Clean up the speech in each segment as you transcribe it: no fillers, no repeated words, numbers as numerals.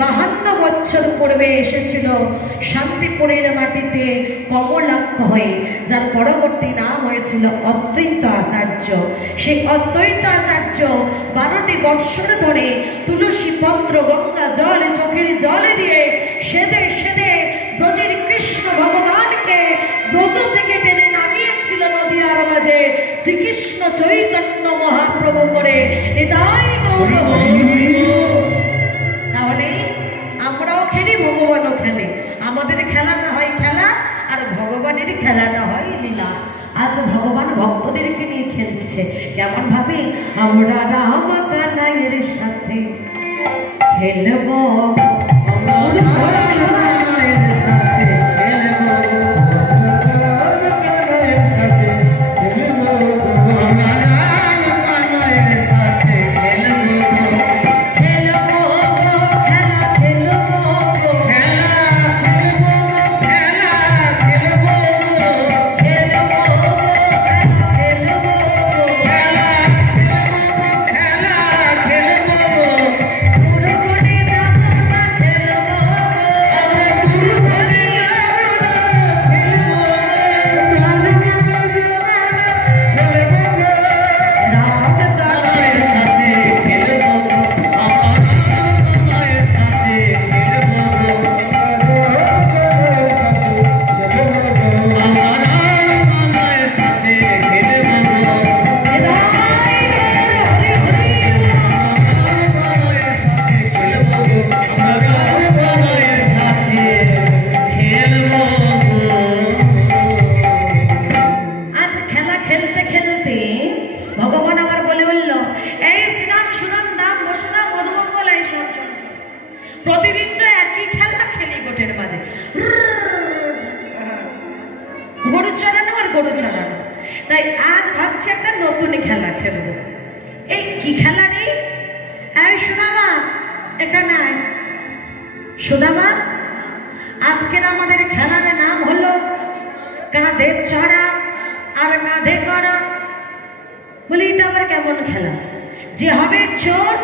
52 বছর পূর্বে এসেছিল শান্তিপুরের মাটিতে কমলাক্ষ হয়ে, যার পরবর্তী নাম হয়েছিল অদ্বৈত আচার্য। সেই অদ্বৈত আচার্য 12টি বৎসর ধরে তুলসী পত্র, গঙ্গা জল, চোখের জলে দিয়ে সেদে সেদে ব্রজের কৃষ্ণ ভগবানকে ব্রজ থেকে টেনে নামিয়েছিল নদীয়ার মাঝে শ্রীকৃষ্ণ চৈতন্য মহাপ্রভু করে। তাহলে আমরাও খেলি, ভগবানও খেলে। আমাদের খেলাটা হয় খেলা, আর ভগবানের খেলাটা হয় লীলা। আজ ভগবান ভক্তদেরকে নিয়ে খেলছে কেমন ভাবে? আমরা রাম কানাইয়ের সাথে খেলবো, তাই আজ ভাবছি একটা নতুন খেলা খেলবো। এই কি খেলা নেই? এই সুদামা, এখানে আয়। সুদামা, আজকের আমাদের খেলার নাম হলো কাঁধে চড়া আর কাঁধে করা। বলি এটা আবার কেমন খেলা? যে হবে চোর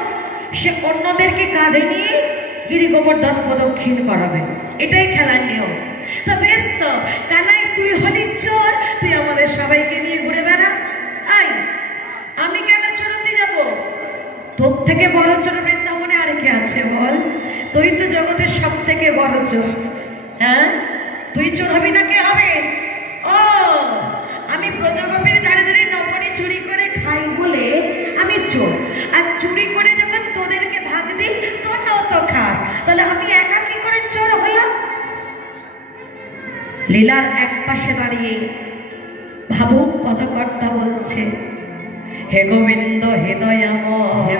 সে অন্যদেরকে কাঁধে নিয়ে গিরি গোবর্ধন প্রদক্ষিণ করাবে, এটাই খেলার নিয়ম। তো বেশ, তো কানাই তুই হলি চোর, তুই আমাদের সবাইকে নিয়ে ঘুরে বেড়া। আই, আমি কেন চোরতে যাব? তোর থেকে বড় চোর বৃন্দাবনে আর কে আছে বল? তুই তো জগতের সব থেকে বড় চোর। হ্যাঁ, তুই চোর হবি না কে হবে? ও, আমি ব্রজগোপীর ধারে ধারে নবনী চুরি করে খাই বলে আমি চোর, আর চুরি করে যখন তোদেরকে ভাগ দিই তোরাও তো খাস, তাহলে আমি একা কি করে চোর হলাম? লীলার এক পাশে দাঁড়িয়ে ভাবুক পদকর্তা বলছে, হে গোবিন্দ হে দয়াময়,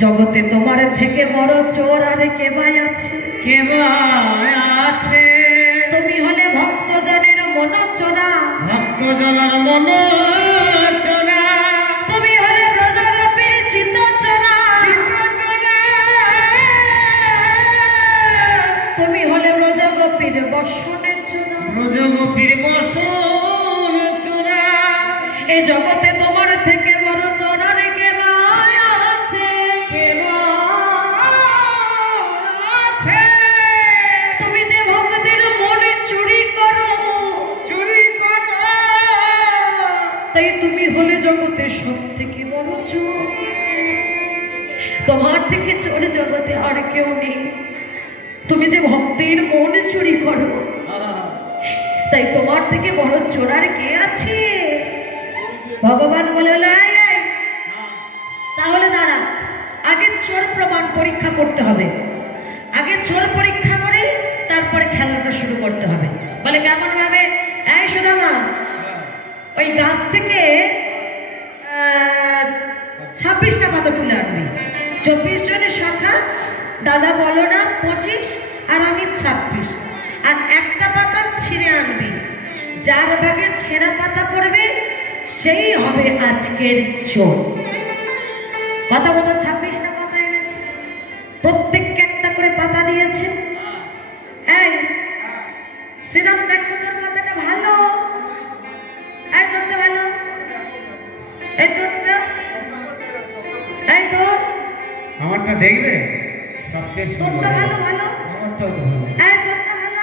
জগতে তোমার থেকে বড় চোর আর কে ভাই আছে? কে ভাই আছে? তুমি হলে ভক্তজনের মন চোরা, ভক্তজনের মন চোরা। তুমি হলে ব্রজগোপীর চিত্ত চোরা, তুমি হলে ব্রজগোপীর বসনে চোরা, ব্রজগোপীর বসন চোরা। এই জগতে তোমার থেকে বড় চোরা রে কে ভাই আছে? কে আছে? তুমি যে ভক্তের মনে চুরি করো, চুরি করো, তাই তুমি হলে জগতে সব থেকে বড় চোর। তোমার থেকে চোর জগতে আর কেউ নেই। তুমি যে ভক্তের মন চুরি করো, তাই তোমার থেকে বড় চোর আর কে আছে? ভগবান বলে, তাহলে দাঁড়া, আগে চোর প্রমাণ পরীক্ষা করতে হবে। আগে চোর পরীক্ষা করে তারপরে খেলাটা শুরু করতে হবে। বলে কেমন ভাবে? এই সুদামা, ওই গাছ থেকে 26টা পাতা তুলে আনবি। 24 জনের সংখ্যা, দাদা বলো না 25 আর আমি 26, আর একটা পাতা ছিঁড়ে আনবি। যার ভাগে ছেঁড়া পাতা পড়বে সেই হবে আজকের চোর। কথা মতো 26টা পাতা এনেছে, প্রত্যেককে একটা করে পাতা দিয়েছে। এই শ্রীরাম, দেখো তোর পাতাটা ভালো, এই তোরটা ভালো, এই তোরটা, এই তোর, আমারটা দেখবে সবচেয়ে সুন্দর। ভালো ভালো আমারটাও তো ভালো। এই তোরটা ভালো।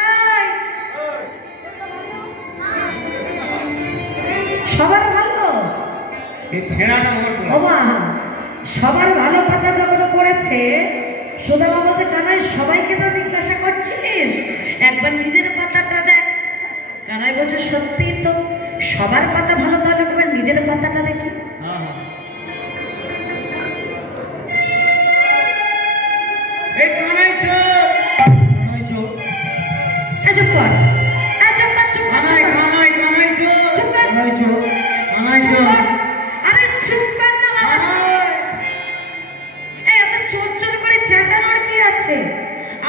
সবার ভালো। এই ছেঁড়াটা বড়। ও মা, সবার ভালো পাতা যখন পড়েছে, সুদামা বলছে কানাই সবাইকে তো জিজ্ঞাসা করছিস, একবার নিজের পাতাটা দেখ। কানাই বলছে সত্যি তো, সবার পাতা ভালো, তাহলে একবার নিজের পাতাটা দেখি।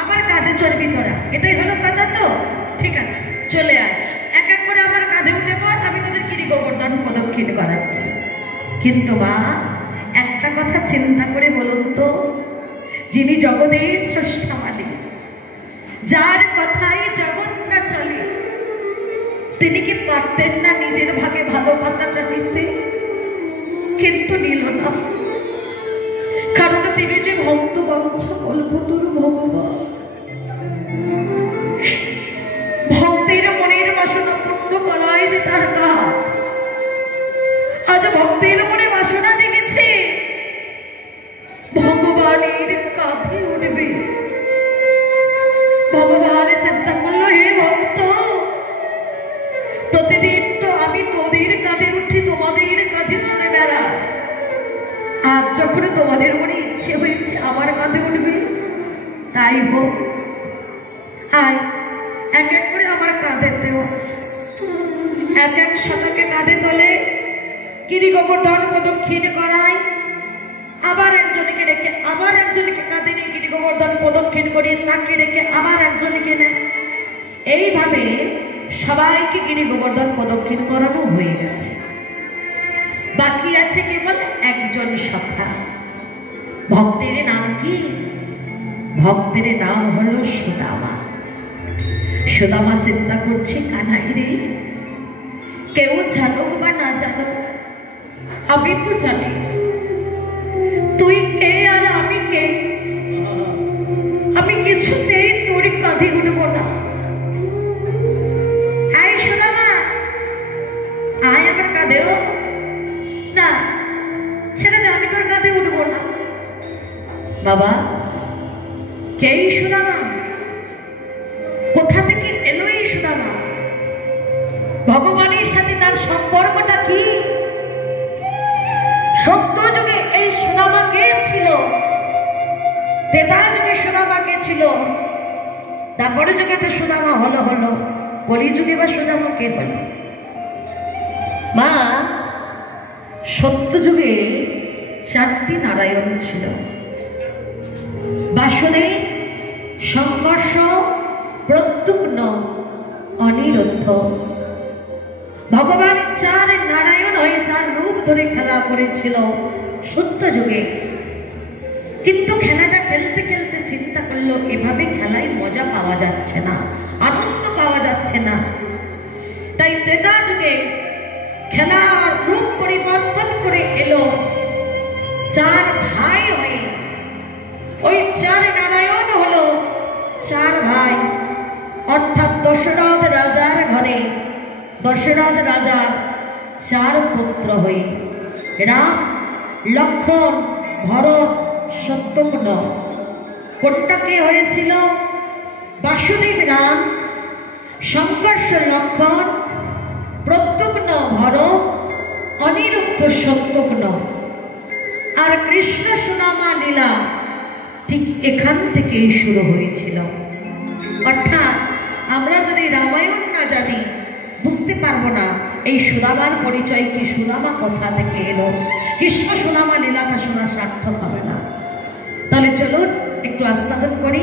আবার কাঁধে চড়বি তোরা, এটাই হলো কথা তো? ঠিক আছে, চলে আয়, এক এক করে আমার কাঁধে উঠে পড়, আমি তোদের গিরি গোবর্ধন প্রদক্ষিণ করাচ্ছি। কিন্তু মা, একটা কথা চিন্তা করে বলুন তো, যিনি জগতের স্রষ্টা মালিক, যার কথায় জগৎটা চলে, তিনি কি পারতেন না নিজের ভাগে ভালো পাতাটা নিতে? কিন্তু নিল না, কারণ তিনি যে ভক্ত বংশ কল্পতরু ভগবান, ভক্তের মনের বাসনা পূর্ণ করাই যে তার কাজ। আজ ভক্তের মনে বাসনা জেগেছে, ভগবানের কাঁধে উঠবে। ভগবান চিন্তা করলো, হে ভক্ত, প্রতিদিন তো আমি তোদের কাঁধে উঠি, তোমাদের কাঁধে চলে বেড়াই, আজ যখন তোমাদের মনে ইচ্ছে হয়েছে আমার কাঁধে উঠবে, তাই হোক, আয় এক এক করে আমার কাঁধে দেও। এক এক শতকে কাঁধে তোলে, গিরি গোবর্ধন প্রদক্ষিণ করায়, আবার একজনকে রেখে আবার একজনকে কাঁধে নিয়ে গিরি গোবর্ধন প্রদক্ষিণ করিয়ে তাকে রেখে আবার একজনকে নেয়। এইভাবে সবাইকে গিরি গোবর্ধন প্রদক্ষিণ করানো হয়ে গেছে। বাকি আছে কেবল একজন সখা। ভক্তের নাম কি? ভক্তের নাম হলো সুদামা। সুদামা চিন্তা করছে, কানাই রে, কেউ জানুক বা না জানুক, আমি তো জানি তুই কে আর আমি কে। আমি কিছুতেই তোর কাঁধে উঠব না। আয় সুদামা, আয় আমার কাঁধেও। না, ছেড়ে দে, আমি তোর কাঁধে উঠব না। বাবা, কে এই সুদামা? কোথা থেকে এলো এই সুদামা? ভগবানের সাথে তার সম্পর্কটা কি? সত্য যুগে এই সুদামা কে ছিল? ত্রেতা যুগে সুদামা কে ছিল? তারপরে যুগে তো সুদামা হলো, কলি যুগে বা সুদামা কে হলো? মা, সত্য যুগে 4টি নারায়ণ ছিল: বাসুদেব, সংঘর্ষ, প্রদ্যুম্ন, অনিরুদ্ধ। ভগবান 4 নারায়ণ হয়ে 4 রূপ ধরে খেলা করেছিল সত্য যুগে। কিন্তু খেলাটা খেলতে খেলতে চিন্তা করলো, এভাবে খেলায় মজা পাওয়া যাচ্ছে না, আনন্দ পাওয়া যাচ্ছে না। তাই ত্রেতা যুগে খেলার রূপ পরিবর্তন করে এলো 4 ভাই হয়ে। ওই 4 নারায়ণ হলো 4 ভাই, অর্থাৎ দশরথ রাজার ঘরে দশরথ রাজার 4 পুত্র হয়ে রাম, লক্ষ্মণ, ভরত, শত্রুঘ্ন। কোনটা কে হয়েছিল? বাসুদেব রাম, সংঘর্ষ লক্ষ্মণ, প্রদ্যুম্ন ভরত, অনিরুদ্ধ শত্রুঘ্ন। আর কৃষ্ণ সুদামা লীলা ঠিক এখান থেকেই শুরু হয়েছিল। অর্থাৎ আমরা যদি রামায়ণ না জানি, বুঝতে পারবো না এই সুদামার পরিচয় কি, সুদামা কোথা থেকে এলো। কৃষ্ণ সুদামা লীলাটা শোনা সার্থক হবে না। তাহলে চলুন একটু আস্বাদন করি।